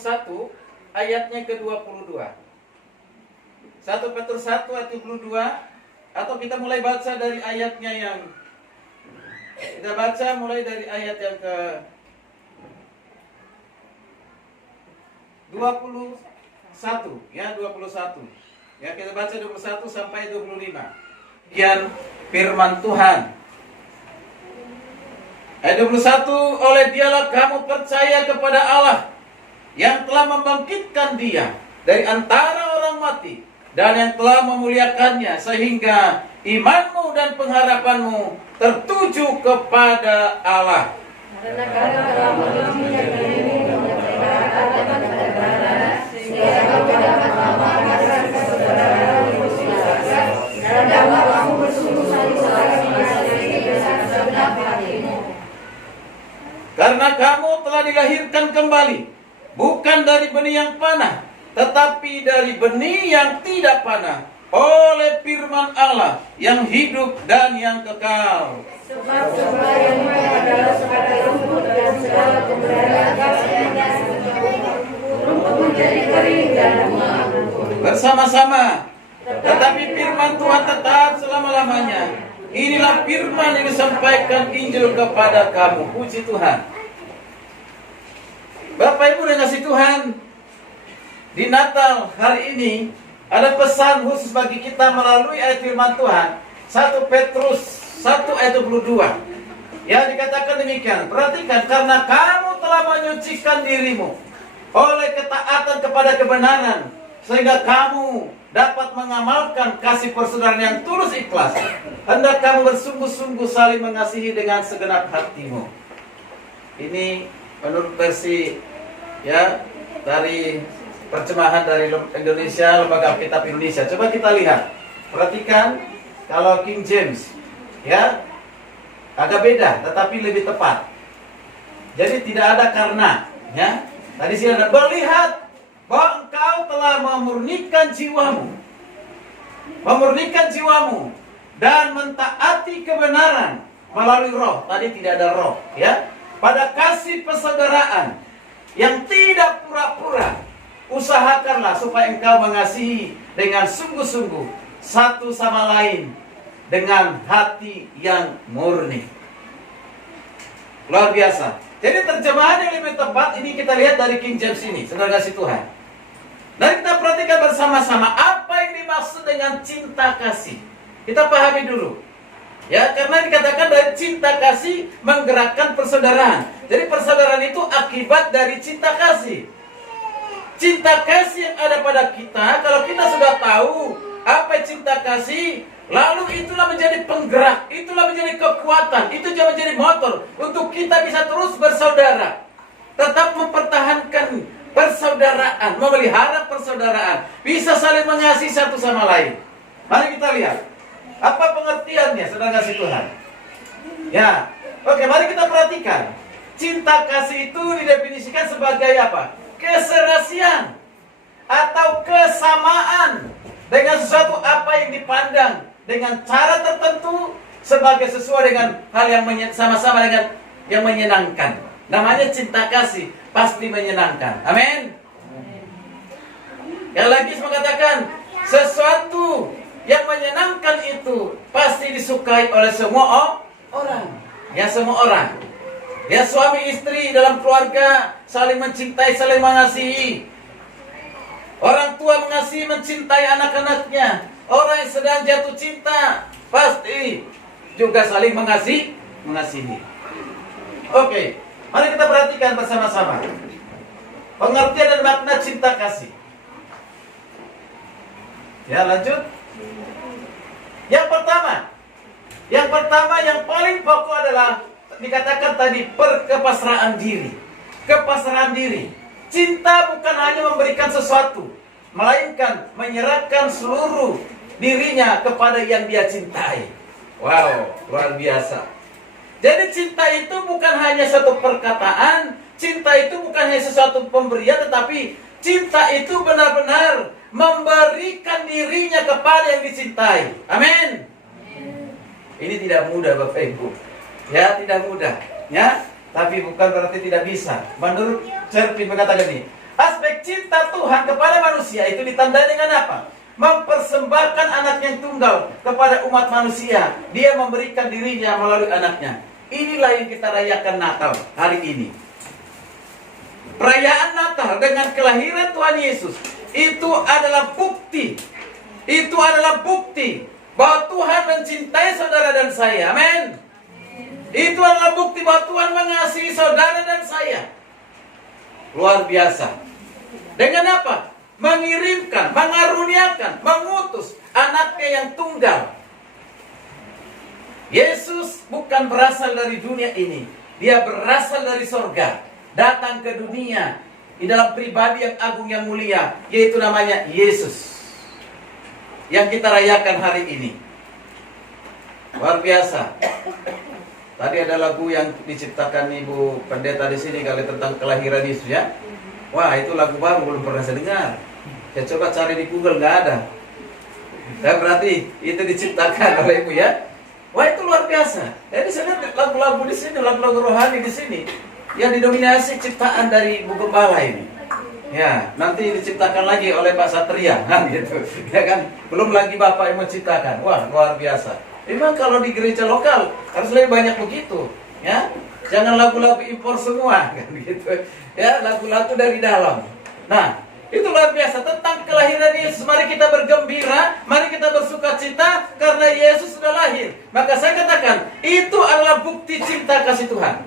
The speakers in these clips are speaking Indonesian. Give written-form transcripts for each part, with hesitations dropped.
1 ayatnya ke-22. 1 Petrus 1 ayat 22, atau kita mulai baca dari ayatnya yang kita baca mulai dari ayat yang ke 21 ya, 21. Ya, kita baca 21 sampai 25. Sekian firman Tuhan. Ayat 21, oleh dialah kamu percaya kepada Allah yang telah membangkitkan dia dari antara orang mati dan yang telah memuliakannya, sehingga imanmu dan pengharapanmu tertuju kepada Allah. Karena kamu telah dilahirkan kembali, bukan dari benih yang panah, tetapi dari benih yang tidak panah, oleh firman Allah yang hidup dan yang kekal. Sebab semua yang adalah sebagai rumput dan segala keberadaan rumput menjadi kering dan bersama-sama, tetapi firman Tuhan tetap selama-lamanya. Inilah firman yang disampaikan Injil kepada kamu. Puji Tuhan. Bapak Ibu dan kasih Tuhan, di Natal hari ini ada pesan khusus bagi kita melalui ayat firman Tuhan 1 Petrus 1 ayat 22. Ya, dikatakan demikian. Perhatikan, karena kamu telah menyucikan dirimu oleh ketaatan kepada kebenaran, sehingga kamu dapat mengamalkan kasih persaudaraan yang tulus ikhlas. Hendak kamu bersungguh-sungguh saling mengasihi dengan segenap hatimu. Ini menurut versi ya dari terjemahan dari Indonesia, Lembaga Alkitab Indonesia. Coba kita lihat. Perhatikan, kalau King James ya agak beda tetapi lebih tepat. Jadi tidak ada karena ya. Tadi sih ada melihat bahwa engkau telah memurnikan jiwamu dan mentaati kebenaran melalui roh. Tadi tidak ada roh ya. Pada kasih persaudaraan yang tidak pura-pura, usahakanlah supaya engkau mengasihi dengan sungguh-sungguh satu sama lain dengan hati yang murni. Luar biasa. Jadi terjemahan yang lebih tepat ini kita lihat dari King James ini, saudara kasih Tuhan. Dan kita perhatikan bersama-sama apa yang dimaksud dengan cinta kasih. Kita pahami dulu. Ya, karena dikatakan dari cinta kasih menggerakkan persaudaraan. Jadi persaudaraan itu akibat dari cinta kasih. Cinta kasih yang ada pada kita, kalau kita sudah tahu apa cinta kasih, lalu itulah menjadi penggerak, itulah menjadi kekuatan, itu juga menjadi motor untuk kita bisa terus bersaudara, tetap mempertahankan persaudaraan, memelihara persaudaraan, bisa saling mengasihi satu sama lain. Mari kita lihat apa pengertiannya, saudara kasih Tuhan. Ya, oke, mari kita perhatikan. Cinta kasih itu didefinisikan sebagai apa? Keserasian atau kesamaan dengan sesuatu apa yang dipandang dengan cara tertentu sebagai sesuai dengan hal yang sama-sama dengan yang menyenangkan. Namanya cinta kasih, pasti menyenangkan. Amin. Yang lagi mengatakan sesuatu yang menyenangkan itu pasti disukai oleh semua orang. Ya, semua orang. Ya, suami istri dalam keluarga saling mencintai, saling mengasihi. Orang tua mengasihi, mencintai anak-anaknya. Orang yang sedang jatuh cinta pasti juga saling mengasihi. Oke, mari kita perhatikan bersama-sama pengertian dan makna cinta kasih. Ya, lanjut. Yang pertama yang paling pokok adalah dikatakan tadi kepasrahan diri. Kepasrahan diri. Cinta bukan hanya memberikan sesuatu, melainkan menyerahkan seluruh dirinya kepada yang dia cintai. Wow, luar biasa. Jadi cinta itu bukan hanya satu perkataan, cinta itu bukan hanya sesuatu pemberian, tetapi cinta itu benar-benar memberikan dirinya kepada yang dicintai. Amin. Ini tidak mudah Bapak Ibu. Ya, tidak mudah. Ya, tapi bukan berarti tidak bisa. Menurut Cerpin mengatakan ini, Aspek cinta Tuhan kepada manusia itu ditandai dengan apa? Mempersembahkan anak yang tunggal kepada umat manusia. Dia memberikan dirinya melalui anaknya. Inilah yang kita rayakan Natal hari ini. Perayaan Natal dengan kelahiran Tuhan Yesus itu adalah bukti. Itu adalah bukti bahwa Tuhan mencintai saudara dan saya. Amin. Itu adalah bukti bahwa Tuhan mengasihi saudara dan saya. Luar biasa. Dengan apa? Mengirimkan, mengaruniakan, mengutus anaknya yang tunggal. Yesus bukan berasal dari dunia ini. Dia berasal dari sorga. Datang ke dunia di dalam pribadi yang agung yang mulia, yaitu namanya Yesus, yang kita rayakan hari ini. Luar biasa. Tadi ada lagu yang diciptakan Ibu Pendeta di sini kali tentang kelahiran Yesus ya. Wah, itu lagu baru, belum pernah saya dengar. Saya coba cari di Google, nggak ada. Dan berarti itu diciptakan oleh Ibu ya. Wah, itu luar biasa. Jadi saya lihat lagu-lagu di sini, lagu-lagu rohani di sini, yang didominasi ciptaan dari Bu Gembala ini. Ya, nanti diciptakan lagi oleh Pak Satria, kan gitu. Ya kan, belum lagi Bapak yang menciptakan. Wah, luar biasa. Memang kalau di gereja lokal harus lebih banyak begitu, ya. Jangan lagu-lagu impor semua, kan gitu. Ya, lagu-lagu dari dalam. Nah, itu luar biasa tentang kelahiran Yesus. Mari kita bergembira, mari kita bersuka cita karena Yesus sudah lahir. Maka saya katakan, itu adalah bukti cinta kasih Tuhan.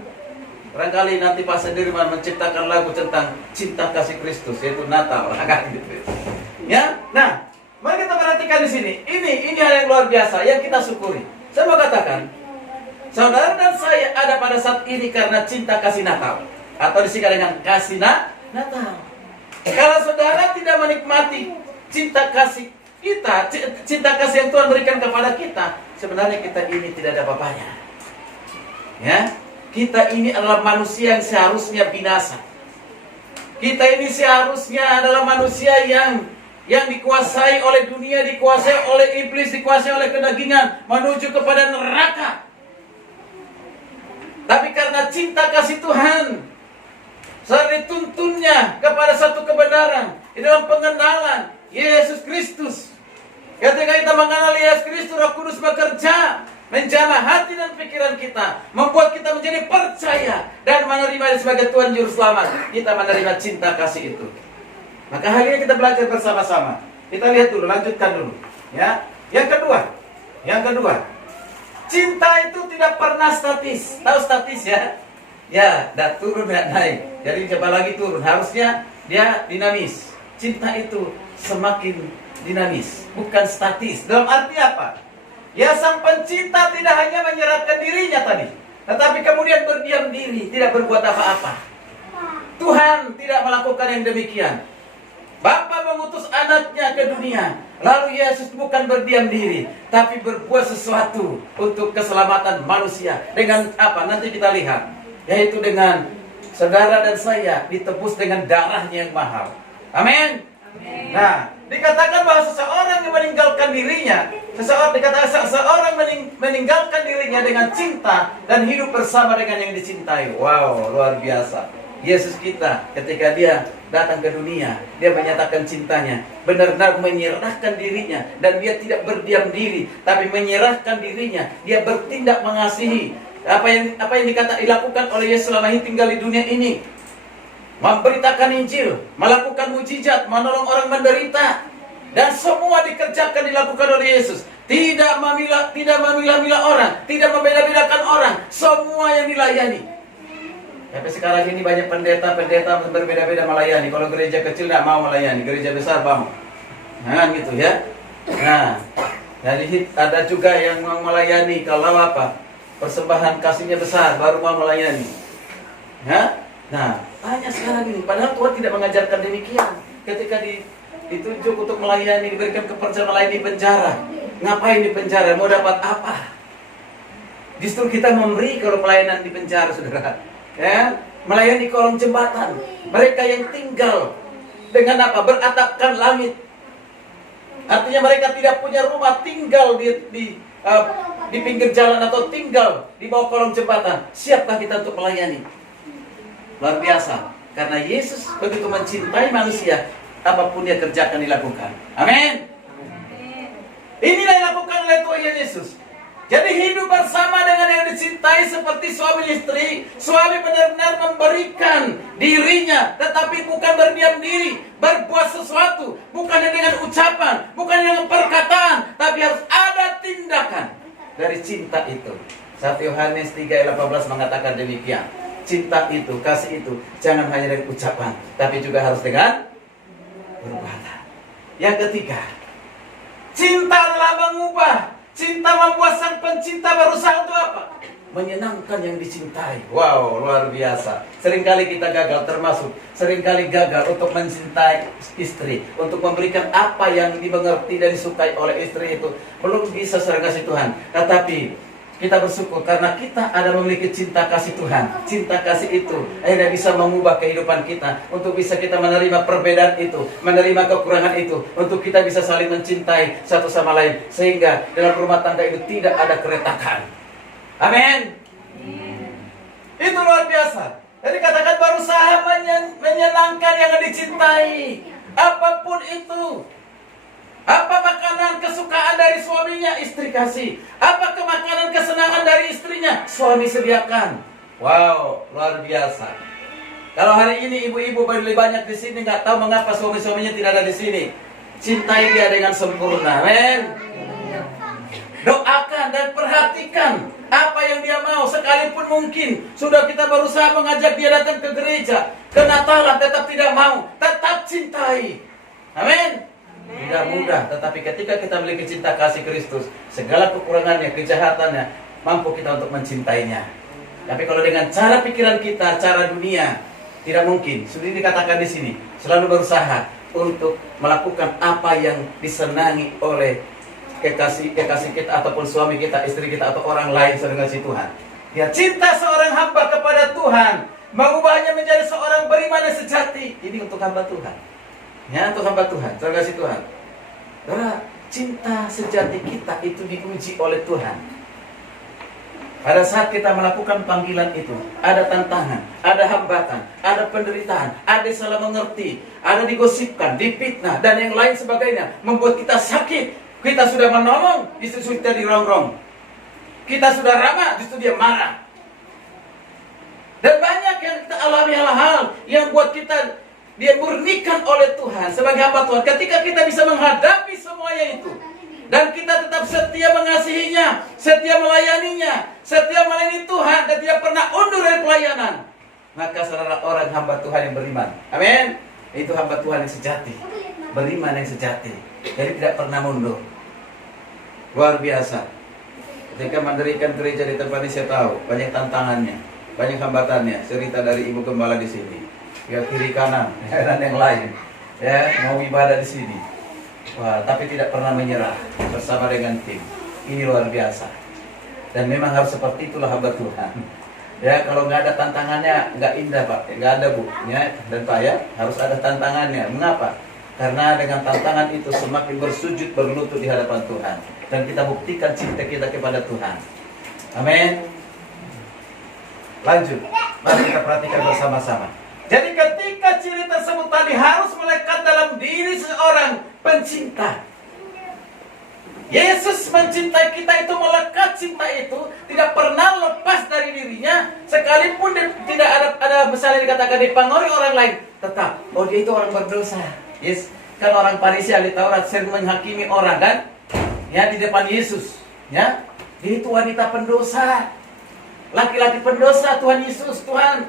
Barangkali nanti Pak Sadirman menciptakan lagu tentang cinta kasih Kristus, yaitu Natal, kan gitu. Ya, nah, mari kita perhatikan di sini. Ini hal yang luar biasa yang kita syukuri. Saya mau katakan, saudara dan saya ada pada saat ini karena cinta kasih Natal, atau disingkat dengan kasih Natal. Kalau saudara tidak menikmati cinta kasih kita, cinta kasih yang Tuhan berikan kepada kita, sebenarnya kita ini tidak ada apa-apanya. Ya, kita ini adalah manusia yang seharusnya binasa. Kita ini seharusnya adalah manusia yang dikuasai oleh dunia, dikuasai oleh iblis, dikuasai oleh kedagingan, menuju kepada neraka. Tapi karena cinta kasih Tuhan, saat dituntunnya kepada satu kebenaran di dalam pengenalan Yesus Kristus. Ketika kita mengenal Yesus Kristus, Roh Kudus bekerja, menjamah hati dan pikiran kita, membuat kita menjadi percaya dan menerima sebagai Tuhan Juru Selamat. Kita menerima cinta kasih itu. Maka hari ini kita belajar bersama-sama. Kita lihat dulu, lanjutkan dulu. Ya, yang kedua, cinta itu tidak pernah statis. Tahu statis ya? Ya, dah turun dan naik. Jadi coba lagi turun. Harusnya dia dinamis. Cinta itu semakin dinamis, bukan statis. Dalam arti apa? Ya, sang pencinta tidak hanya menyerahkan dirinya tadi, tetapi kemudian berdiam diri, tidak berbuat apa-apa. Tuhan tidak melakukan yang demikian. Bapa mengutus anaknya ke dunia, lalu Yesus bukan berdiam diri, tapi berbuat sesuatu untuk keselamatan manusia. Dengan apa? Nanti kita lihat, yaitu dengan saudara dan saya ditebus dengan darahnya yang mahal. Amin. Nah, dikatakan bahwa seseorang yang meninggalkan dirinya, seseorang meninggalkan dirinya dengan cinta dan hidup bersama dengan yang dicintai. Wow, luar biasa. Yesus kita ketika dia datang ke dunia, dia menyatakan cintanya, benar-benar menyerahkan dirinya, dan dia tidak berdiam diri, tapi menyerahkan dirinya. Dia bertindak mengasihi. Apa yang dilakukan oleh Yesus selama ini tinggal di dunia ini, memberitakan Injil, melakukan mujizat, menolong orang menderita, dan semua dilakukan oleh Yesus. Tidak memilah-milah orang, tidak membeda-bedakan orang, semua yang dilayani. Tapi sekarang ini banyak pendeta berbeda-beda melayani. Kalau gereja kecil tidak mau melayani, gereja besar mau. Nah, gitu ya. Nah, jadi ada juga yang mau melayani kalau apa? Persembahan kasihnya besar, baru mau melayani. Ya? Nah, banyak sekarang ini. Padahal Tuhan tidak mengajarkan demikian. Ketika ditunjuk untuk melayani, diberikan kepercayaan melayani di penjara. Ngapain di penjara? Mau dapat apa? Justru kita memberi kalau pelayanan di penjara, saudara. Ya, melayani kolong jembatan, mereka yang tinggal dengan apa? Beratapkan langit. Artinya mereka tidak punya rumah, tinggal di pinggir jalan atau tinggal di bawah kolong jembatan. Siapkah kita untuk melayani? Luar biasa. Karena Yesus begitu mencintai manusia, apapun dia kerjakan dilakukan. Amin. Inilah yang dilakukan oleh Tuhan Yesus. Jadi hidup bersama dengan yang dicintai seperti suami istri. Suami benar-benar memberikan dirinya, tetapi bukan berdiam diri, berbuat sesuatu, bukan dengan ucapan, bukan dengan perkataan, tapi harus ada tindakan dari cinta itu. 1 Yohanes 3 ayat 18 mengatakan demikian. Cinta itu, kasih itu, jangan hanya dengan ucapan, tapi juga harus dengan perbuatan. Yang ketiga, cinta adalah mengubah. Cinta membuat sang pencinta berusaha untuk apa? Menyenangkan yang dicintai. Wow, luar biasa. Seringkali kita gagal, termasuk seringkali gagal untuk mencintai istri, untuk memberikan apa yang dimengerti dan disukai oleh istri itu. Belum bisa secara kasih Tuhan. Tetapi kita bersyukur karena kita ada memiliki cinta kasih Tuhan. Cinta kasih itu akhirnya bisa mengubah kehidupan kita, untuk bisa kita menerima perbedaan itu, menerima kekurangan itu, untuk kita bisa saling mencintai satu sama lain, sehingga dalam rumah tangga itu tidak ada keretakan. Amin. Itu luar biasa. Jadi katakan berusaha menyenangkan yang dicintai, apapun itu. Apa makanan kesukaan dari suaminya, istri kasih. Apa makanan kesenangan dari istrinya, suami sediakan. Wow, luar biasa. Kalau hari ini ibu-ibu lebih banyak di sini, nggak tahu mengapa suami-suaminya tidak ada di sini. Cintai dia dengan sempurna. Amin. Doakan dan perhatikan apa yang dia mau. Sekalipun mungkin sudah kita berusaha mengajak dia datang ke gereja, ke Natalan, tetap tidak mau. Tetap cintai. Amin. Tidak mudah, tetapi ketika kita memiliki cinta kasih Kristus, segala kekurangannya, kejahatannya, mampu kita untuk mencintainya. Tapi kalau dengan cara pikiran kita, cara dunia, tidak mungkin. Sudah dikatakan di sini, selalu berusaha untuk melakukan apa yang disenangi oleh kekasih kita, ataupun suami kita, istri kita, atau orang lain dengan si Tuhan. Ya, cinta seorang hamba kepada Tuhan, mengubahnya menjadi seorang beriman yang sejati. Ini untuk hamba Tuhan. Ya, untuk hamba Tuhan, terima kasih Tuhan. Karena cinta sejati kita itu diuji oleh Tuhan. Pada saat kita melakukan panggilan itu, ada tantangan, ada hambatan, ada penderitaan, ada salah mengerti, ada digosipkan, difitnah, dan yang lain sebagainya, membuat kita sakit. Kita sudah menolong, justru kita dirongrong. Kita sudah ramah, justru dia marah. Dan banyak yang kita alami hal-hal yang buat kita dia murnikan oleh Tuhan sebagai hamba Tuhan. Ketika kita bisa menghadapi semuanya itu, dan kita tetap setia mengasihinya, setia melayaninya, setia melayani Tuhan, dan tidak pernah undur dari pelayanan, maka saudara orang hamba Tuhan yang beriman. Amin. Itu hamba Tuhan yang sejati, beriman yang sejati. Jadi tidak pernah mundur. Luar biasa. Ketika mendirikan gereja di tempat ini, saya tahu banyak tantangannya, banyak hambatannya. Cerita dari Ibu Gembala di sini, ya, kiri kanan dan yang lain, ya, mau ibadah di sini. Wah, tapi tidak pernah menyerah bersama dengan tim. Ini luar biasa. Dan memang harus seperti itulah hamba Tuhan. Ya, kalau nggak ada tantangannya nggak indah Pak, nggak ada Bu. Ya, dan Pak ya, harus ada tantangannya. Mengapa? Karena dengan tantangan itu semakin bersujud berlutut di hadapan Tuhan, dan kita buktikan cinta kita kepada Tuhan. Amin. Lanjut, mari kita perhatikan bersama-sama. Jadi ketika ciri tersebut tadi harus melekat dalam diri seorang pencinta. Yesus mencintai kita itu melekat, cinta itu tidak pernah lepas dari dirinya. Sekalipun tidak ada misalnya dikatakan dipengaruhi orang lain, tetap, oh dia itu orang berdosa. Yes, kan orang Farisi ahli Taurat sering menghakimi orang kan? Ya, di depan Yesus, ya. Dia itu wanita pendosa. Laki-laki pendosa, Tuhan Yesus, Tuhan.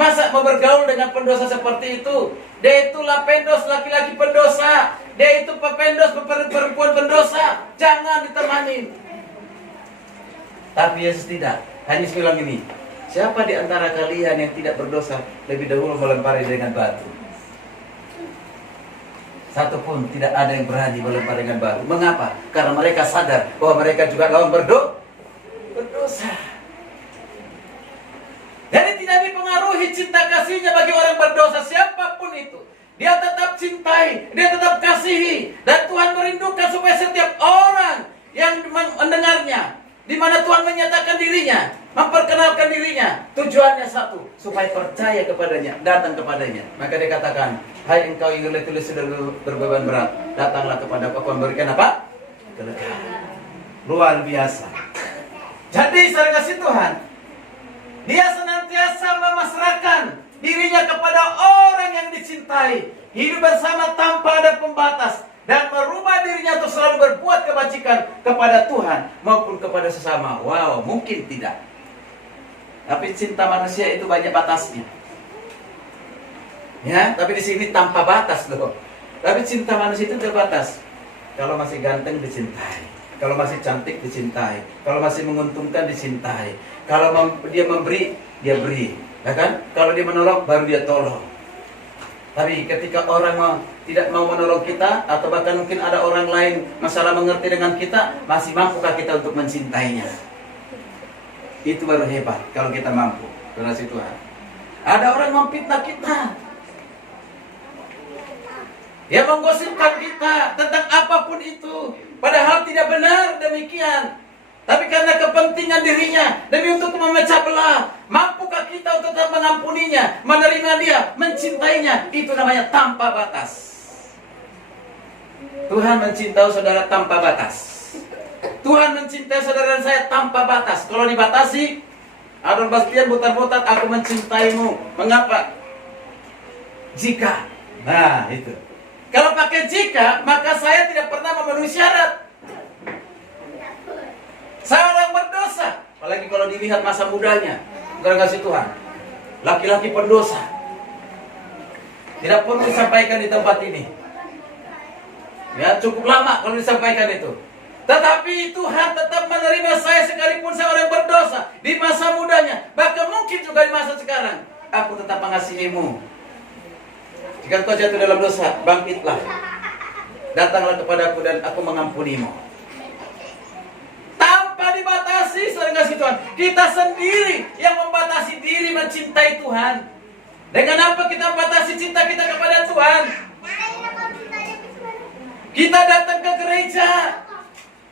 Masa mau bergaul dengan pendosa seperti itu? Dia itulah pendos, laki-laki pendosa. Dia itu pependos, perempuan pendosa. Jangan ditemani. Tapi Yesus tidak. Hanya bilang ini, siapa di antara kalian yang tidak berdosa lebih dahulu melempari dengan batu? Satu pun tidak ada yang berani melempar dengan batu. Mengapa? Karena mereka sadar bahwa mereka juga lawan berdosa. Jadi tidak dipengaruhi cinta kasihnya bagi orang berdosa siapapun itu. Dia tetap cintai, dia tetap kasihi. Dan Tuhan merindukan supaya setiap orang yang mendengarnya, di mana Tuhan menyatakan dirinya, memperkenalkan dirinya. Tujuannya satu, supaya percaya kepadanya, datang kepadanya. Maka dia katakan, hai engkau yang letih sudah berbeban berat, datanglah kepada aku memberikan apa? Kelegaan. Luar biasa. Jadi saudara kasih Tuhan, dia senantiasa memasrahkan dirinya kepada orang yang dicintai, hidup bersama tanpa ada pembatas, dan merubah dirinya untuk selalu berbuat kebajikan kepada Tuhan maupun kepada sesama. Wow, mungkin tidak. Tapi cinta manusia itu banyak batasnya. Ya, tapi di sini tanpa batas loh. Tapi cinta manusia itu terbatas. Kalau masih ganteng dicintai, kalau masih cantik dicintai, kalau masih menguntungkan dicintai, kalau dia memberi, dia beri, ya kan? Kalau dia menolong, baru dia tolong. Tapi ketika orang tidak mau menolong kita, atau bahkan mungkin ada orang lain masalah mengerti dengan kita, masih mampukah kita untuk mencintainya? Itu baru hebat kalau kita mampu. Kasih Tuhan. Ada orang memfitnah kita, dia menggosipkan kita tentang apapun itu, padahal tidak benar demikian. Tapi karena kepentingan dirinya, demi untuk memecah belah, mampukah kita untuk tetap mengampuninya, menerima dia, mencintainya? Itu namanya tanpa batas. Tuhan mencintai saudara tanpa batas. Tuhan mencintai saudara dan saya tanpa batas. Kalau dibatasi, Adon Bastian butar-butar, aku mencintaimu. Mengapa? Jika. Nah, itu. Kalau pakai jika, maka saya tidak pernah memenuhi syarat. Saya orang berdosa, apalagi kalau dilihat masa mudanya. Bukan kasih Tuhan, laki-laki pendosa. Tidak perlu disampaikan di tempat ini. Ya, cukup lama kalau disampaikan itu. Tetapi Tuhan tetap menerima saya sekalipun saya orang berdosa di masa mudanya, bahkan mungkin juga di masa sekarang. Aku tetap mengasihimu. Jika kau jatuh dalam dosa, bangkitlah, datanglah kepadaku dan aku mengampunimu. Tanpa dibatasi, saudara kasih Tuhan. Kita sendiri yang membatasi diri mencintai Tuhan. Dengan apa kita batasi cinta kita kepada Tuhan? Kita datang ke gereja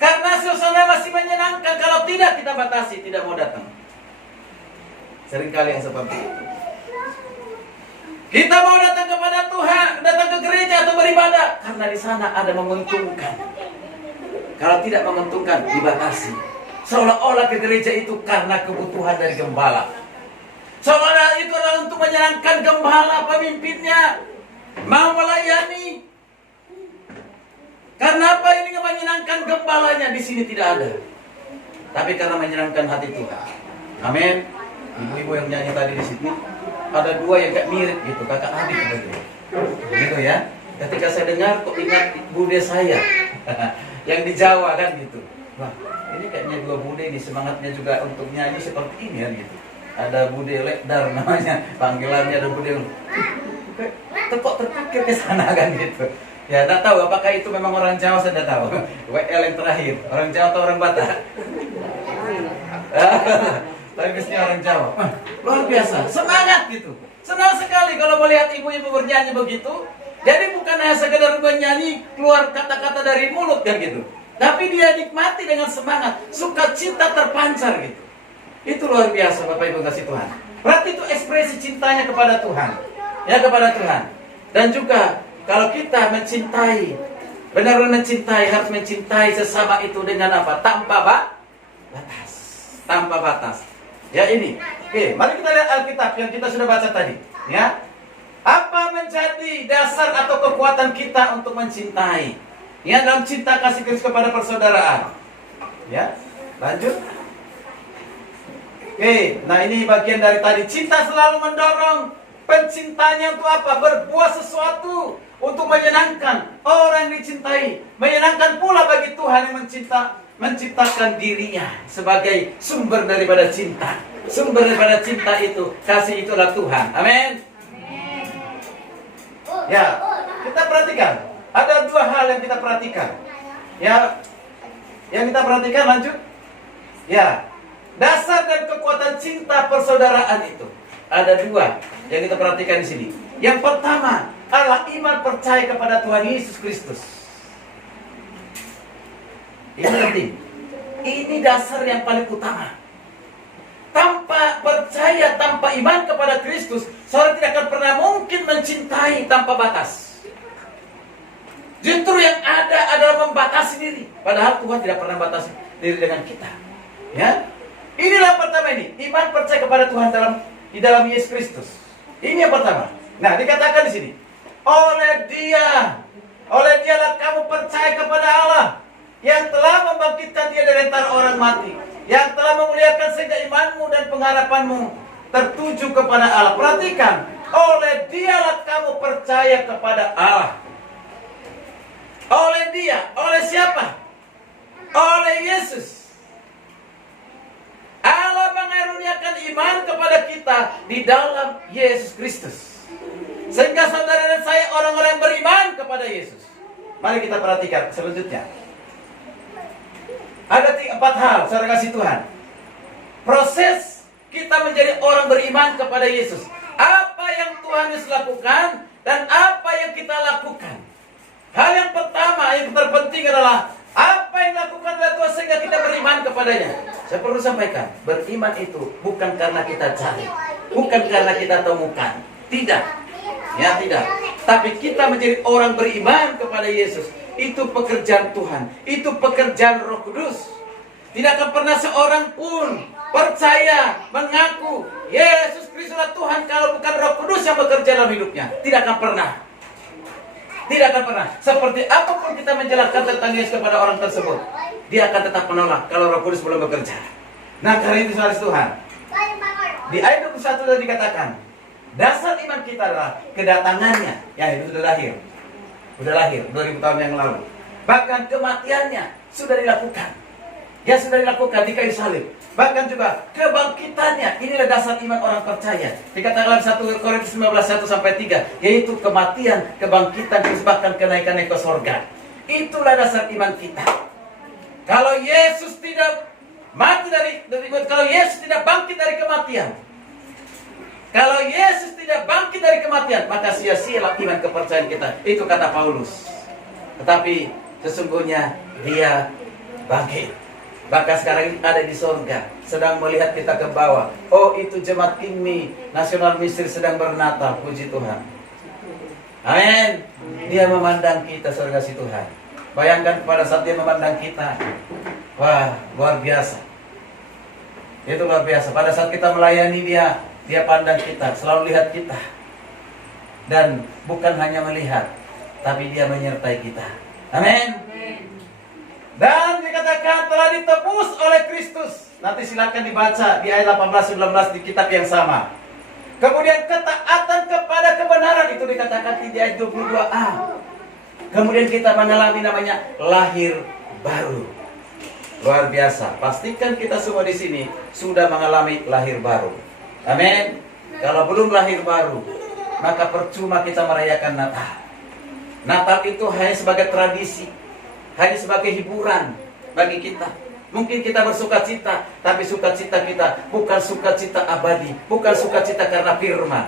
karena suasana masih menyenangkan. Kalau tidak, kita batasi, tidak mau datang. Seringkali yang seperti itu. Kita mau datang kepada Tuhan, datang ke gereja atau beribadah karena di sana ada menguntungkan. Kalau tidak menguntungkan, dibatasi. Seolah-olah ke gereja itu karena kebutuhan dari gembala. Seolah-olah itu adalah untuk menyenangkan gembala, pemimpinnya, mau melayani. Karena apa ini menyenangkan gembalanya? Di sini tidak ada. Tapi karena menyenangkan hati Tuhan. Amin. Ibu-ibu yang nyanyi tadi di sini, ada dua yang kayak mirip gitu, kakak adik gitu. Gitu ya. Ketika saya dengar, kok ingat bude saya yang di Jawa kan gitu. Wah, ini kayaknya dua bude nih, semangatnya juga untuk nyanyi seperti ini kan gitu. Ada bude Lekdar namanya, panggilannya ada bude. Kok terpikir ke sana kan gitu. Ya, tak tahu apakah itu memang orang Jawa, saya tidak tahu. WL yang terakhir, orang Jawa atau orang Batak? Tapi biasanya orang Jawa. Luar biasa, semangat gitu. Senang sekali kalau melihat ibu-ibu bernyanyi begitu. Jadi bukan hanya sekedar bernyanyi keluar kata-kata dari mulut kan gitu. Tapi dia nikmati dengan semangat, sukacita terpancar gitu. Itu luar biasa Bapak Ibu kasih Tuhan. Berarti itu ekspresi cintanya kepada Tuhan. Ya, kepada Tuhan. Dan juga kalau kita mencintai, benar-benar mencintai, harus mencintai sesama itu dengan apa? Tanpa batas. Tanpa batas. Ya ini. Oke, mari kita lihat Alkitab yang kita sudah baca tadi. Ya. Apa menjadi dasar atau kekuatan kita untuk mencintai? Ya, dalam cinta kasih Kristus kepada persaudaraan. Ya, lanjut. Oke, nah ini bagian dari tadi. Cinta selalu mendorong pencintanya untuk apa? Berbuat sesuatu untuk menyenangkan orang yang dicintai. Menyenangkan pula bagi Tuhan yang menciptakan dirinya sebagai sumber daripada cinta. Sumber daripada cinta itu, kasih itulah Tuhan. Amin. Ya, kita perhatikan. Ada dua hal yang kita perhatikan. Ya, yang kita perhatikan lanjut. Ya, dasar dan kekuatan cinta persaudaraan itu ada dua yang kita perhatikan di sini. Yang pertama adalah iman percaya kepada Tuhan Yesus Kristus. Ini penting. Ini dasar yang paling utama. Tanpa percaya, tanpa iman kepada Kristus, seorang tidak akan pernah mungkin mencintai tanpa batas. Justru yang ada adalah membatasi diri. Padahal Tuhan tidak pernah membatasi diri dengan kita. Ya, inilah pertama ini, iman percaya kepada Tuhan di dalam Yesus Kristus. Ini yang pertama. Nah, dikatakan di sini, oleh dialah kamu percaya kepada Allah yang telah membangkitkan dia dari antara orang mati, yang telah memuliakan sehingga imanmu dan pengharapanmu tertuju kepada Allah. Perhatikan, oleh dialah kamu percaya kepada Allah. Oleh dia, oleh siapa? Oleh Yesus. Allah mengaruniakan iman kepada kita di dalam Yesus Kristus. Sehingga saudara dan saya orang-orang beriman kepada Yesus. Mari kita perhatikan selanjutnya. Ada 4 hal, saudara kasih Tuhan. Proses kita menjadi orang beriman kepada Yesus. Apa yang Tuhan Yesus lakukan dan apa yang kita lakukan. Hal yang pertama, yang terpenting adalah apa yang dilakukan oleh Tuhan sehingga kita beriman kepadanya. Saya perlu sampaikan, beriman itu bukan karena kita cari, bukan karena kita temukan. Tidak. Ya, tidak. Tapi kita menjadi orang beriman kepada Yesus. Itu pekerjaan Tuhan. Itu pekerjaan Roh Kudus. Tidak akan pernah seorang pun percaya, mengaku Yesus Kristus adalah Tuhan kalau bukan Roh Kudus yang bekerja dalam hidupnya. Tidak akan pernah. Tidak akan pernah. Seperti apapun kita menjelaskan tentang Yesus kepada orang tersebut, dia akan tetap menolak kalau Roh Kudus belum bekerja. Nah, karena itu saudara Tuhan, di ayat 21 sudah dikatakan, dasar iman kita adalah kedatangannya. Ya, itu sudah lahir. Sudah lahir 2000 tahun yang lalu. Bahkan kematiannya sudah dilakukan. Ya, sudah dilakukan di kayu salib. Bahkan juga kebangkitannya. Inilah dasar iman orang percaya. Dikatakan dalam 1 Korintus 15 1-3, yaitu kematian, kebangkitan, bahkan kenaikannya ke sorga. Itulah dasar iman kita. Kalau Yesus tidak mati kalau Yesus tidak bangkit dari kematian, kalau Yesus tidak bangkit dari kematian, maka sia-sialah iman kepercayaan kita. Itu kata Paulus. Tetapi sesungguhnya dia bangkit. Bahkan sekarang ini ada di sorga, sedang melihat kita ke bawah. Oh, itu jemaat ini nasional Mesir sedang bernatal. Puji Tuhan. Amin. Dia memandang kita, saudara kasih Tuhan. Bayangkan pada saat dia memandang kita. Wah, luar biasa. Itu luar biasa. Pada saat kita melayani dia, dia pandang kita, selalu lihat kita. Dan bukan hanya melihat, tapi dia menyertai kita. Amin. Dan dikatakan telah ditebus oleh Kristus. Nanti silakan dibaca di ayat 18-19 di kitab yang sama. Kemudian ketaatan kepada kebenaran itu dikatakan di ayat 22a. Kemudian kita mengalami namanya lahir baru. Luar biasa. Pastikan kita semua di sini sudah mengalami lahir baru. Amin. Kalau belum lahir baru, maka percuma kita merayakan Natal. Natal itu hanya sebagai tradisi, hanya sebagai hiburan bagi kita. Mungkin kita bersuka cita, tapi sukacita kita bukan sukacita abadi, bukan sukacita karena firman.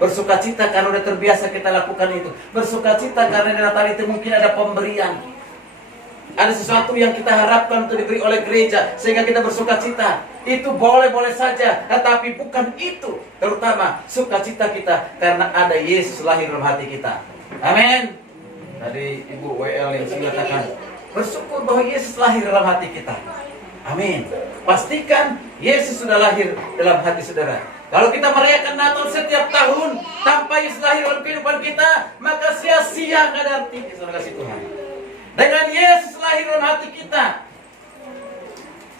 Bersukacita karena udah terbiasa kita lakukan itu. Bersukacita karena di Natal itu mungkin ada pemberian. Ada sesuatu yang kita harapkan untuk diberi oleh gereja sehingga kita bersukacita. Itu boleh-boleh saja, tetapi bukan itu. Terutama sukacita kita karena ada Yesus lahir dalam hati kita. Amin. Tadi Ibu WL yang mengatakan, bersyukur bahwa Yesus lahir dalam hati kita. Amin. Pastikan Yesus sudah lahir dalam hati saudara. Kalau kita merayakan Natal setiap tahun tanpa Yesus lahir dalam kehidupan kita, maka sia-sia nggak ada artinya, saudara kasih Tuhan. Dengan Yesus lahir dalam hati kita,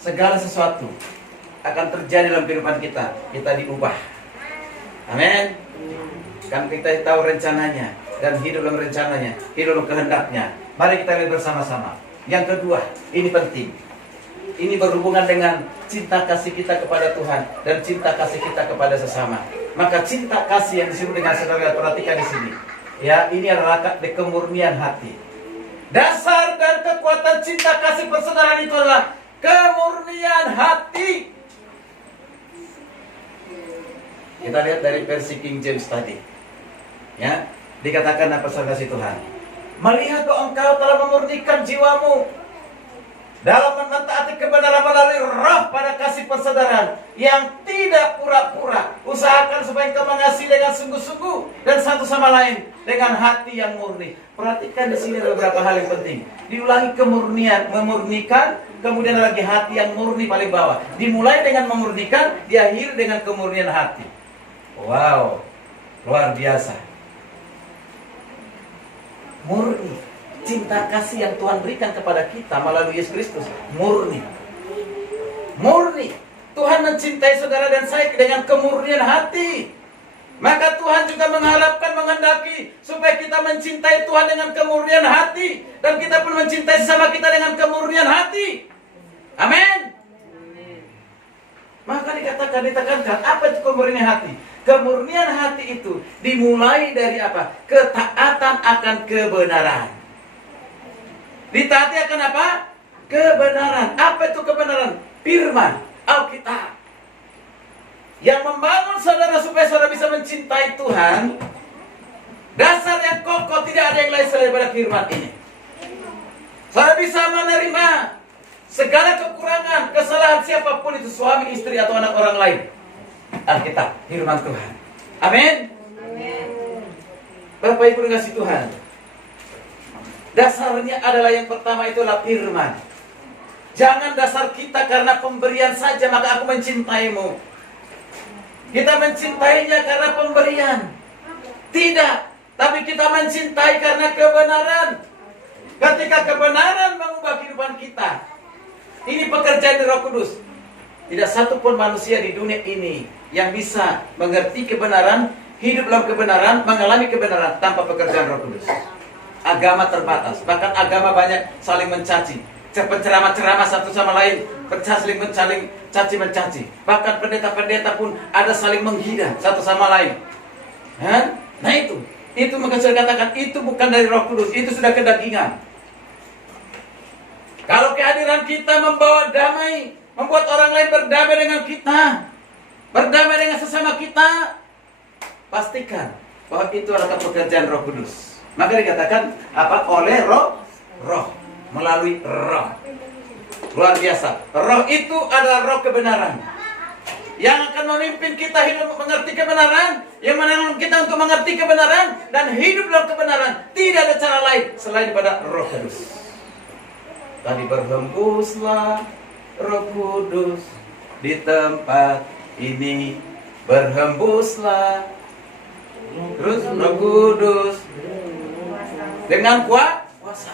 segala sesuatu akan terjadi dalam kehidupan kita. Kita diubah. Amin. Kan kita tahu rencananya dan hidup dalam rencananya, hidup dalam kehendaknya. Mari kita lihat bersama-sama. Yang kedua, ini penting. Ini berhubungan dengan cinta kasih kita kepada Tuhan dan cinta kasih kita kepada sesama. Maka cinta kasih yang disebut dengan saudara perhatikan di sini. Ya, ini adalah kemurnian hati. Dasar dan kekuatan cinta kasih persaudaraan itu adalah kemurnian hati. Kita lihat dari versi King James tadi. Ya, dikatakan apa saudara kasih Tuhan? Melihat bahwa engkau telah memurnikan jiwamu dalam mentaati kebenaran melalui roh pada kasih persaudaraan yang tidak pura-pura. Usahakan supaya engkau mengasihi dengan sungguh-sungguh dan satu sama lain dengan hati yang murni. Perhatikan di sini ada beberapa hal yang penting. Diulangi kemurnian, memurnikan, kemudian lagi hati yang murni paling bawah. Dimulai dengan memurnikan, diakhiri dengan kemurnian hati. Wow, luar biasa. Murni. Cinta kasih yang Tuhan berikan kepada kita melalui Yesus Kristus murni. Murni. Tuhan mencintai saudara dan saya dengan kemurnian hati. Maka Tuhan juga mengharapkan, menghendaki supaya kita mencintai Tuhan dengan kemurnian hati, dan kita pun mencintai sesama kita dengan kemurnian hati. Amin. Maka ditekankan, apa itu kemurnian hati? Kemurnian hati itu dimulai dari apa? Ketaatan akan kebenaran. Ditaati akan apa? Kebenaran. Apa itu kebenaran? Firman Alkitab yang membangun saudara supaya saudara bisa mencintai Tuhan. Dasar yang kokoh, tidak ada yang lain selain daripada firman ini. Saudara bisa menerima segala kekurangan, kesalahan siapapun itu, suami, istri, atau anak orang lain. Alkitab, firman Tuhan. Amin. Bapak Ibu dikasihi Tuhan, dasarnya adalah yang pertama itulah firman. Jangan dasar kita karena pemberian saja maka aku mencintaimu. Kita mencintainya karena pemberian. Tidak, tapi kita mencintai karena kebenaran. Ketika kebenaran mengubah kehidupan kita. Ini pekerjaan Roh Kudus. Tidak satu pun manusia di dunia ini yang bisa mengerti kebenaran, hidup dalam kebenaran, mengalami kebenaran tanpa pekerjaan Roh Kudus. Agama terbatas, bahkan agama banyak saling mencaci, penceramah-ceramah satu sama lain, saling caci-mencaci. Bahkan pendeta-pendeta pun ada saling menghina satu sama lain. Nah itu maka saya katakan itu bukan dari Roh Kudus, itu sudah kedagingan. Kalau kehadiran kita membawa damai, membuat orang lain berdamai dengan kita, berdamai dengan sesama kita, pastikan bahwa itu adalah pekerjaan Roh Kudus. Maka dikatakan apa? Oleh roh, melalui roh. Luar biasa. Roh itu adalah roh kebenaran yang akan memimpin kita hidup mengerti kebenaran, yang menolong kita untuk mengerti kebenaran dan hidup dalam kebenaran. Tidak ada cara lain selain daripada Roh Kudus. Tadi berhembuslah Roh Kudus di tempat ini, berhembuslah terus Roh Kudus dengan kuasa.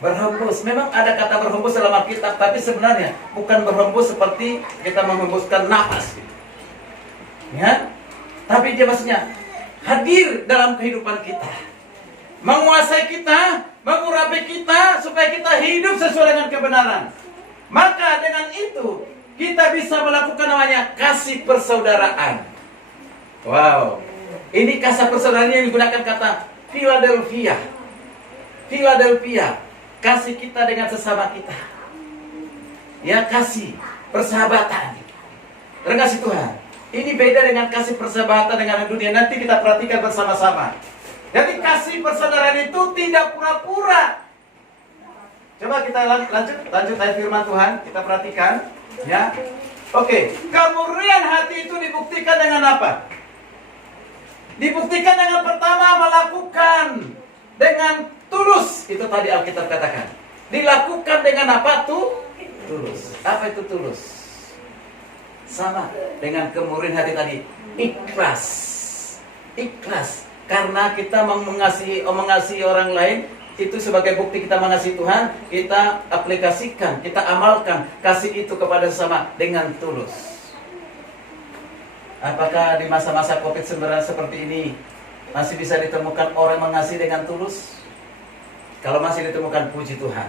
Berhembus. Memang ada kata berhembus dalam Alkitab, tapi sebenarnya bukan berhembus seperti kita menghembuskan nafas. Ya? Tapi dia maksudnya hadir dalam kehidupan kita, menguasai kita, mengurapi kita supaya kita hidup sesuai dengan kebenaran. Maka dengan itu kita bisa melakukan namanya kasih persaudaraan. Wow. Ini kasih persaudaraan yang digunakan kata Philadelphia. Kasih kita dengan sesama kita. Ya, kasih persahabatan. Terkasih Tuhan. Ini beda dengan kasih persahabatan dengan dunia. Nanti kita perhatikan bersama-sama. Jadi kasih persaudaraan itu tidak pura-pura. Coba kita lanjut ayat firman Tuhan. Kita perhatikan. Ya. Oke. Kemurnian hati itu dibuktikan dengan apa? Dibuktikan dengan pertama melakukan dengan tulus. Itu tadi Alkitab katakan. Dilakukan dengan apa tuh? Tulus. Apa itu tulus? Sama dengan kemurnian hati tadi. Ikhlas. Karena kita mengasihi orang lain, itu sebagai bukti kita mengasihi Tuhan, kita aplikasikan, kita amalkan kasih itu kepada sesama dengan tulus. Apakah di masa-masa COVID-19 seperti ini masih bisa ditemukan orang mengasihi dengan tulus? Kalau masih ditemukan, puji Tuhan.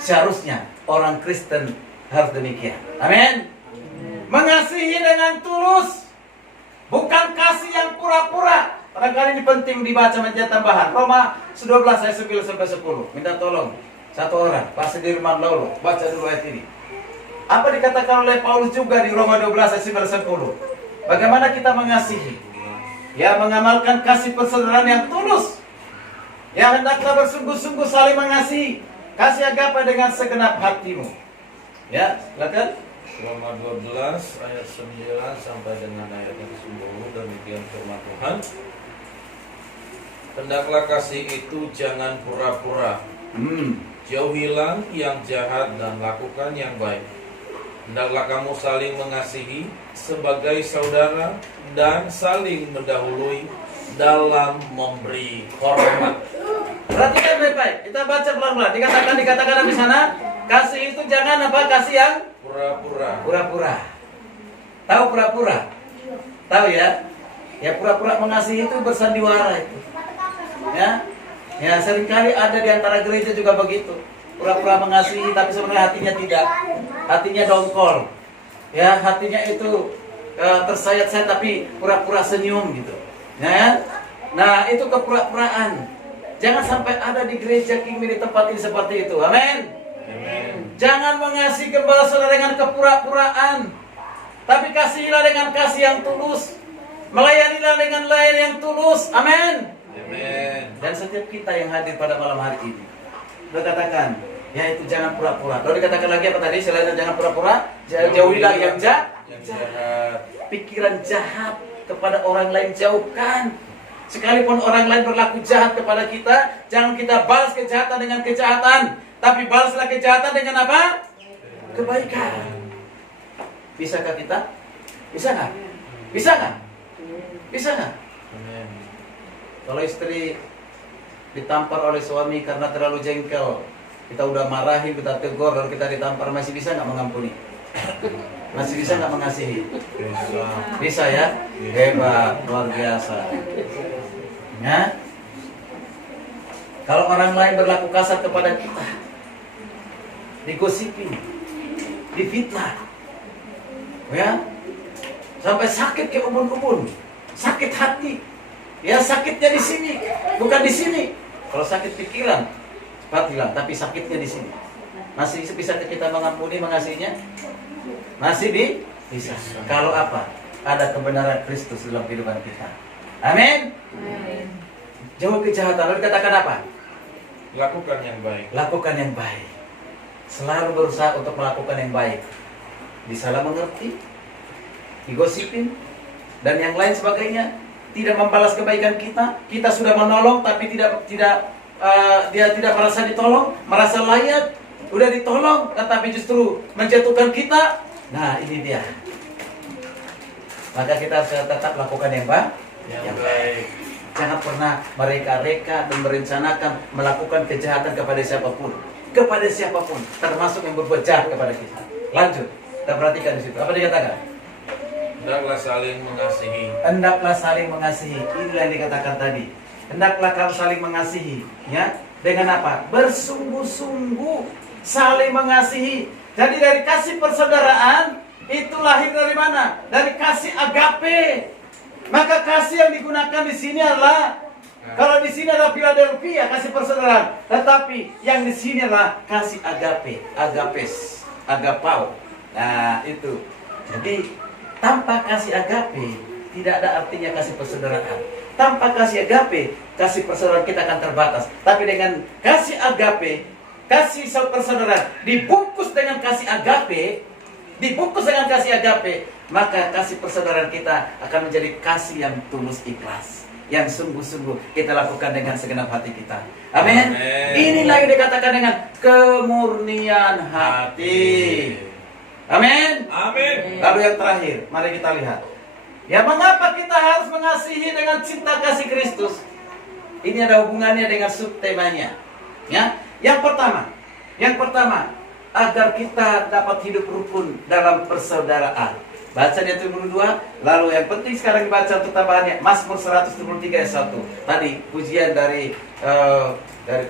Seharusnya orang Kristen harus demikian. Amin. Mengasihi dengan tulus, bukan kasih yang pura-pura. Barangkali ini penting dibaca menjadi tambahan. Roma 12 ayat 9 sampai 10. Minta tolong satu orang, Pak Sudirman Laulo, baca dulu ayat ini. Apa dikatakan oleh Paulus juga di Roma 12 ayat 9 sampai 10? Bagaimana kita mengasihi? Ya, mengamalkan kasih persaudaraan yang tulus. Ya, hendaklah bersungguh-sungguh saling mengasihi. Kasih agape dengan segenap hatimu. Ya, silakan. Roma 12 ayat 9 sampai dengan ayat yang ke-10. Demikian firman Tuhan. Hendaklah kasih itu jangan pura-pura. Jauhilah yang jahat dan lakukan yang baik. Hendaklah kamu saling mengasihi sebagai saudara dan saling mendahului dalam memberi hormat. Perhatikan baik-baik. Kita baca pelan-pelan. Dikatakan di sana, kasih itu jangan apa? Kasih yang Pura-pura. pura-pura. Tahu pura-pura? Tahu ya? Ya pura-pura mengasihi itu bersandiwara itu. Ya. Ya seringkali ada di antara gereja juga begitu. Pura-pura mengasihi tapi sebenarnya hatinya tidak. Hatinya dongkol. Ya, hatinya itu tersayat-sayat tapi pura-pura senyum gitu. Ya. Nah, itu kepura-puraan. Jangan sampai ada di gereja King di tempat ini seperti itu. Amin. Jangan mengasihi gembala saudara dengan kepura-puraan, tapi kasihilah dengan kasih yang tulus. Melayanilah dengan layan yang tulus. Amin. Dan setiap kita yang hadir pada malam hari ini, berkatakan, ya itu jangan pura-pura. Lalu dikatakan lagi apa tadi? Selain jangan pura-pura, jauhilah yang jahat. Pikiran jahat kepada orang lain jauhkan. Sekalipun orang lain berlaku jahat kepada kita, jangan kita balas kejahatan dengan kejahatan, tapi balaslah kejahatan dengan apa? Kebaikan. Bisakah kita? Bisa nggak? Bisa nggak? Bisa nggak? Kalau istri ditampar oleh suami karena terlalu jengkel, kita udah marahin, kita tegur, lalu kita ditampar, masih bisa nggak mengampuni? Masih bisa nggak mengasihi? Bisa ya? Hebat, luar biasa. Ya? Kalau orang lain berlaku kasar kepada kita, digosipin, difitnah, ya, sampai sakit ke ubun-ubun, sakit hati, ya sakitnya di sini, bukan di sini. Kalau sakit pikiran, cepat hilang, tapi sakitnya di sini. Masih bisa kita mengampuni, mengasihinya? Masih bisa. Kalau apa? Ada kebenaran Kristus dalam kehidupan kita. Amin. Jauh kejahatan. Lalu dikatakan apa? Lakukan yang baik. Lakukan yang baik. Selalu berusaha untuk melakukan yang baik. Disalah mengerti, digosipin, dan yang lain sebagainya. Tidak membalas kebaikan kita. Kita sudah menolong, tapi dia tidak merasa ditolong, merasa layak. Udah ditolong, tetapi justru menjatuhkan kita. Nah, ini dia. Maka kita harus tetap lakukan yang baik. Yang baik. Jangan pernah mereka-reka dan merencanakan melakukan kejahatan kepada siapapun. Kepada siapapun, termasuk yang berbuat jahat kepada kita. Lanjut, kita perhatikan di situ. Apa dikatakan? Hendaklah saling mengasihi. Hendaklah saling mengasihi. Inilah yang dikatakan tadi. Hendaklah kamu saling mengasihi. Ya, dengan apa? Bersungguh-sungguh saling mengasihi. Jadi dari kasih persaudaraan itu lahir dari mana? Dari kasih agape. Maka kasih yang digunakan di sini adalah, kalau di sini adalah Philadelphia, kasih persaudaraan, tetapi yang di sini adalah kasih agape, agapes, agapau. Nah, itu. Jadi tanpa kasih agape tidak ada artinya kasih persaudaraan. Tanpa kasih agape, kasih persaudaraan kita akan terbatas. Tapi dengan kasih agape, kasih persaudaraan dibungkus dengan kasih agape, maka kasih persaudaraan kita akan menjadi kasih yang tulus ikhlas, yang sungguh-sungguh kita lakukan dengan segenap hati kita. Amin. Inilah yang dikatakan dengan kemurnian hati. Amin. Lalu yang terakhir, mari kita lihat. Ya, mengapa kita harus mengasihi dengan cinta kasih Kristus? Ini ada hubungannya dengan subtemanya. Ya, yang pertama, agar kita dapat hidup rukun dalam persaudaraan. Baca di ayat 22. Lalu yang penting sekarang dibaca untuk tambahannya Mazmur 173 ayat 1. Tadi pujian dari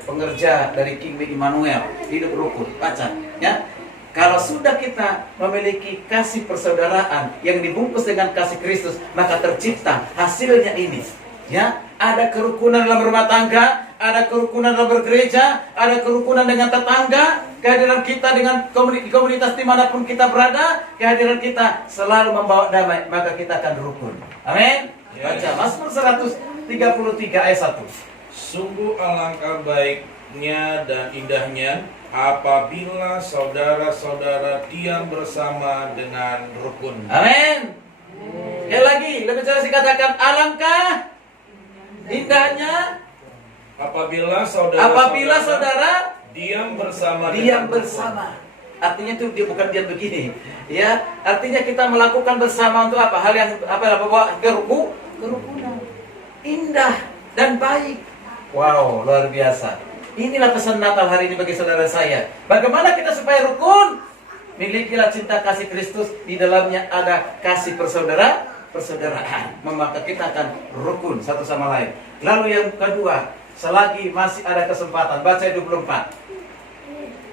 pengerja dari King Immanuel, hidup rukun. Baca ya. Kalau sudah kita memiliki kasih persaudaraan yang dibungkus dengan kasih Kristus, maka tercipta hasilnya ini. Ya, ada kerukunan dalam rumah tangga, ada kerukunan dalam bergereja, ada kerukunan dengan tetangga, kehadiran kita dengan komunitas dimanapun kita berada, kehadiran kita selalu membawa damai, maka kita akan rukun. Amin. Baca Mazmur 133 ayat 1. Sungguh alangkah baiknya dan indahnya apabila saudara-saudara diam bersama dengan rukun. Amin. Sekali lagi, lebih jelas dikatakan alangkah indahnya Apabila apabila saudara diam bersama diam dengan bersama. Artinya itu dia bukan diam begini. Ya, artinya kita melakukan bersama untuk apa? Hal yang bawa kerukunan. Indah dan baik. Wow, luar biasa. Inilah pesan Natal hari ini bagi saudara saya. Bagaimana kita supaya rukun? Milikilah cinta kasih Kristus, di dalamnya ada kasih persaudaraan. Maka kita akan rukun satu sama lain. Lalu yang kedua, selagi masih ada kesempatan, baca ayat 24.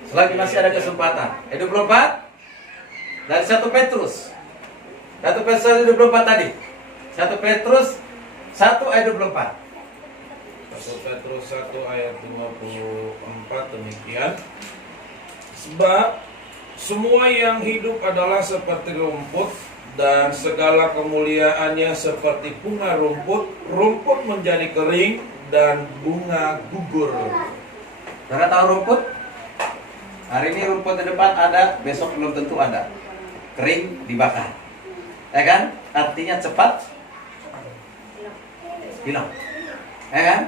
Selagi masih ada kesempatan. Ayat 24 dari 1 Petrus. 1 Petrus ayat 24 tadi. 1 Petrus 1 ayat 24. 1 Petrus 1 ayat 24 demikian. Sebab semua yang hidup adalah seperti rumput, dan segala kemuliaannya seperti bunga rumput. Rumput menjadi kering dan bunga gugur. Saudara tahu rumput? Hari ini rumput di depan ada, besok belum tentu ada. Kering, dibakar. Ya kan? Artinya cepat hilang. Ya kan?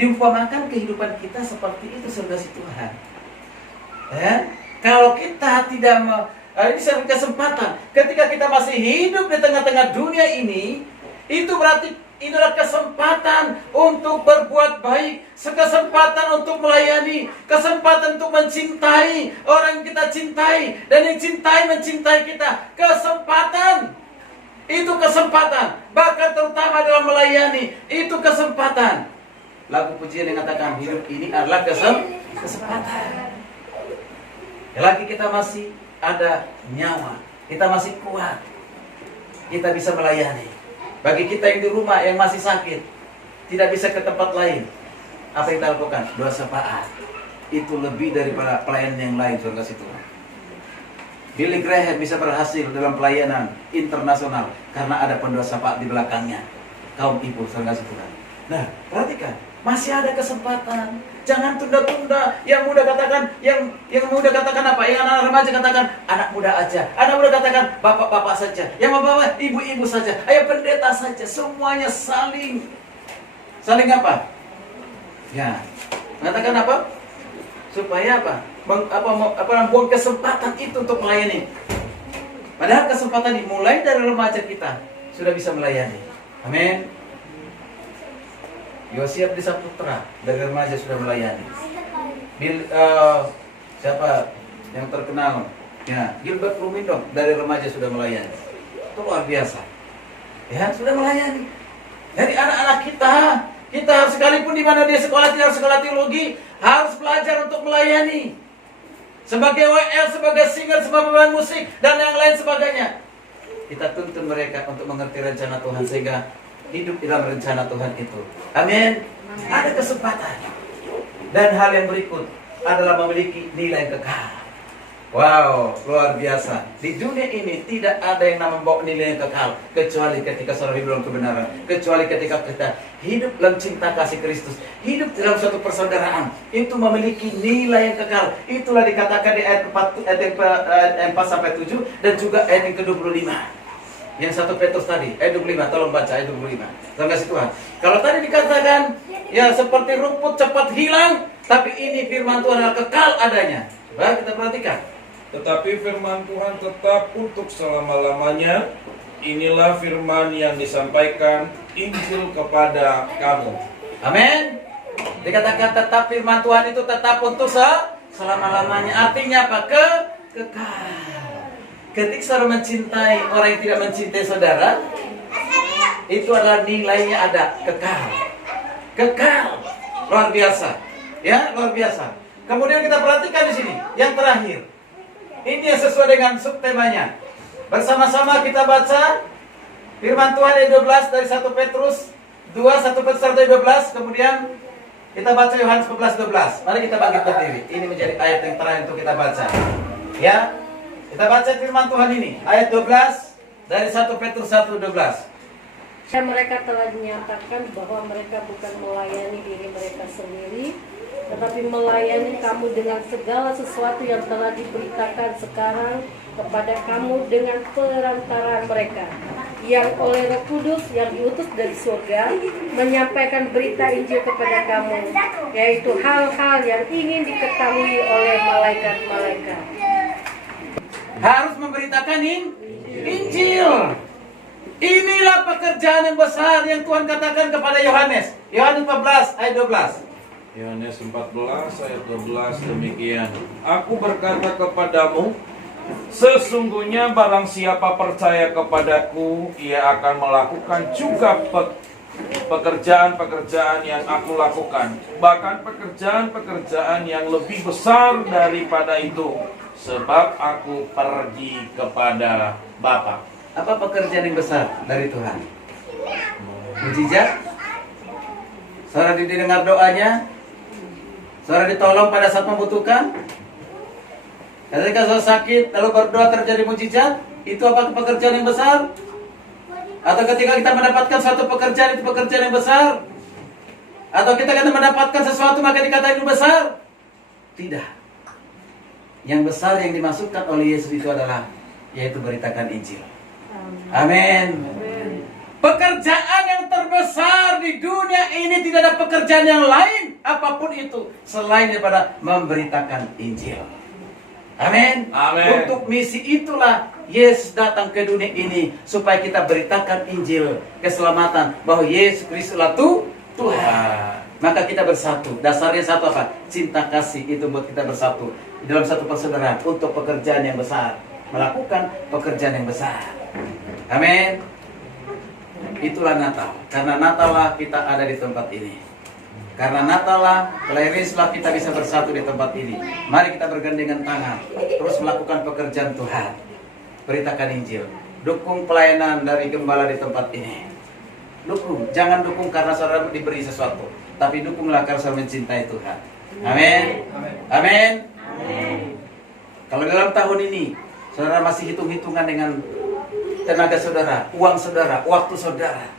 Diumpamakan kehidupan kita seperti itu, saudara Tuhan. Ya? Kalau kita tidak ini satu kesempatan. Ketika kita masih hidup di tengah-tengah dunia ini, itu berarti inilah kesempatan untuk berbuat baik, kesempatan untuk melayani, kesempatan untuk mencintai orang yang kita cintai, dan yang mencintai kita. Kesempatan. Itu kesempatan. Bahkan terutama dalam melayani, itu kesempatan. Lagu pujian yang mengatakan hidup ini adalah kesempatan. Lagi kita masih ada nyawa, kita masih kuat, kita bisa melayani. Bagi kita yang di rumah yang masih sakit, tidak bisa ke tempat lain, apa yang kita lakukan? Doa syafaat. Itu lebih daripada pelayanan yang lain, saudara kasih Tuhan. Billy Graham bisa berhasil dalam pelayanan internasional karena ada pendoa syafaat di belakangnya. Kaum ibu, saudara kasih Tuhan. Nah, perhatikan, masih ada kesempatan. Jangan tunda-tunda. Yang muda katakan, yang muda katakan apa? Yang anak remaja katakan anak muda aja. Anak muda katakan bapak-bapak saja. Yang bapak-bapak ibu-ibu saja. Ayo pendeta saja. Semuanya saling apa? Ya, mengatakan apa? Supaya apa? Membuang kesempatan itu untuk melayani. Padahal kesempatan dimulai dari remaja kita sudah bisa melayani. Amin. Yosef Desa Putra dari remaja sudah melayani. Siapa yang terkenal? Ya, Gilbert Lumindong dari remaja sudah melayani. Itu luar biasa. Ya, sudah melayani. Jadi anak-anak kita harus, sekalipun di mana dia sekolah, tidak sekolah teologi, harus belajar untuk melayani. Sebagai WL, sebagai singer, sebagai pemain musik, dan yang lain sebagainya. Kita tuntun mereka untuk mengerti rencana Tuhan sehingga hidup dalam rencana Tuhan itu. Amin. Ada kesempatan. Dan hal yang berikut adalah memiliki nilai kekal. Wow, luar biasa. Di dunia ini tidak ada yang namanya membawa nilai yang kekal kecuali ketika seorang hidup dalam kebenaran, kecuali ketika kita hidup dalam cinta kasih Kristus, hidup dalam suatu persaudaraan, itu memiliki nilai yang kekal. Itulah dikatakan di ayat 4 sampai 7 dan juga ayat yang ke-25. Yang 1 Petrus tadi, ayat 25, tolong baca ayat 25. Terima kasih Tuhan. Kalau tadi dikatakan, ya seperti rumput cepat hilang, tapi ini firman Tuhan adalah kekal adanya. Coba kita perhatikan. Tetapi firman Tuhan tetap untuk selama-lamanya. Inilah firman yang disampaikan Injil kepada kamu. Amin. Dikatakan tetap firman Tuhan itu tetap untuk selama-lamanya. Artinya apa? Kekal. Ketika saudara mencintai orang yang tidak mencintai saudara, itu adalah nilainya ada kekal. Kekal. Luar biasa. Ya, luar biasa. Kemudian kita perhatikan di sini yang terakhir. Ini yang sesuai dengan subtemanya. Bersama-sama kita baca firman Tuhan ayat 12 dari 1 Petrus 2, 1 Petrus 1 ayat 12. Kemudian kita baca Yohanes 11, 12. Mari kita bangkit berdiri. Ini menjadi ayat yang terakhir untuk kita baca. Ya, kita baca firman Tuhan ini. Ayat 12 dari 1 Petrus 1, 12. Dan mereka telah dinyatakan bahwa mereka bukan melayani diri mereka sendiri, tetapi melayani kamu dengan segala sesuatu yang telah diberitakan sekarang kepada kamu dengan perantaraan mereka, yang oleh Roh Kudus yang diutus dari surga menyampaikan berita Injil kepada kamu, yaitu hal-hal yang ingin diketahui oleh malaikat-malaikat. Harus memberitakan Injil. Inilah pekerjaan yang besar yang Tuhan katakan kepada Yohanes. Yohanes 14 ayat 12. Yohanes 14 ayat 12 demikian. Aku berkata kepadamu, sesungguhnya barang siapa percaya kepadaku, ia akan melakukan juga pekerjaan-pekerjaan yang aku lakukan. Bahkan pekerjaan-pekerjaan yang lebih besar daripada itu, sebab aku pergi kepada Bapa. Apa pekerjaan yang besar dari Tuhan? Mujizat? Saudara didengar doanya? Saudara ditolong pada saat membutuhkan? Ketika saudara sakit lalu berdoa terjadi mujizat? Itu apa pekerjaan yang besar? Atau ketika kita mendapatkan suatu pekerjaan, itu pekerjaan yang besar? Atau kita akan mendapatkan sesuatu maka dikatakan itu besar? Tidak. Yang besar yang dimasukkan oleh Yesus itu adalah yaitu beritakan Injil. Amin. Pekerjaan yang terbesar di dunia ini tidak ada pekerjaan yang lain apapun itu selain daripada memberitakan Injil. Amin. Amin. Untuk misi itulah Yesus datang ke dunia ini supaya kita beritakan Injil keselamatan bahwa Yesus Kristuslah Tuhan. Maka kita bersatu. Dasarnya satu apa? Cinta kasih itu buat kita bersatu dalam satu persaudaraan untuk pekerjaan yang besar, melakukan pekerjaan yang besar. Amin. Itulah Natal. Karena Natal lah kita ada di tempat ini. Karena Natal lah, kelahiran kita bisa bersatu di tempat ini. Mari kita bergandengan tangan, terus melakukan pekerjaan Tuhan. Beritakan Injil. Dukung pelayanan dari gembala di tempat ini. Dukung, jangan dukung karena saudara diberi sesuatu, tapi dukunglah karena saudara mencintai Tuhan. Amin. Amin. Kalau dalam tahun ini saudara masih hitung-hitungan dengan tenaga saudara, uang saudara, waktu saudara,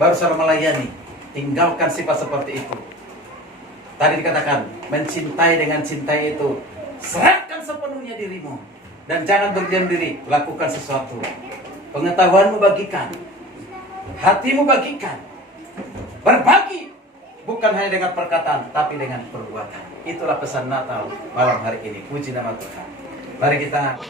baru saudara melayani, tinggalkan sifat seperti itu. Tadi dikatakan, mencintai dengan cintai itu, serahkan sepenuhnya dirimu. Dan jangan berdiam diri, lakukan sesuatu. Pengetahuanmu bagikan, hatimu bagikan. Berbagi, bukan hanya dengan perkataan, tapi dengan perbuatan. Itulah pesan Natal malam hari ini. Puji nama Tuhan. Mari kita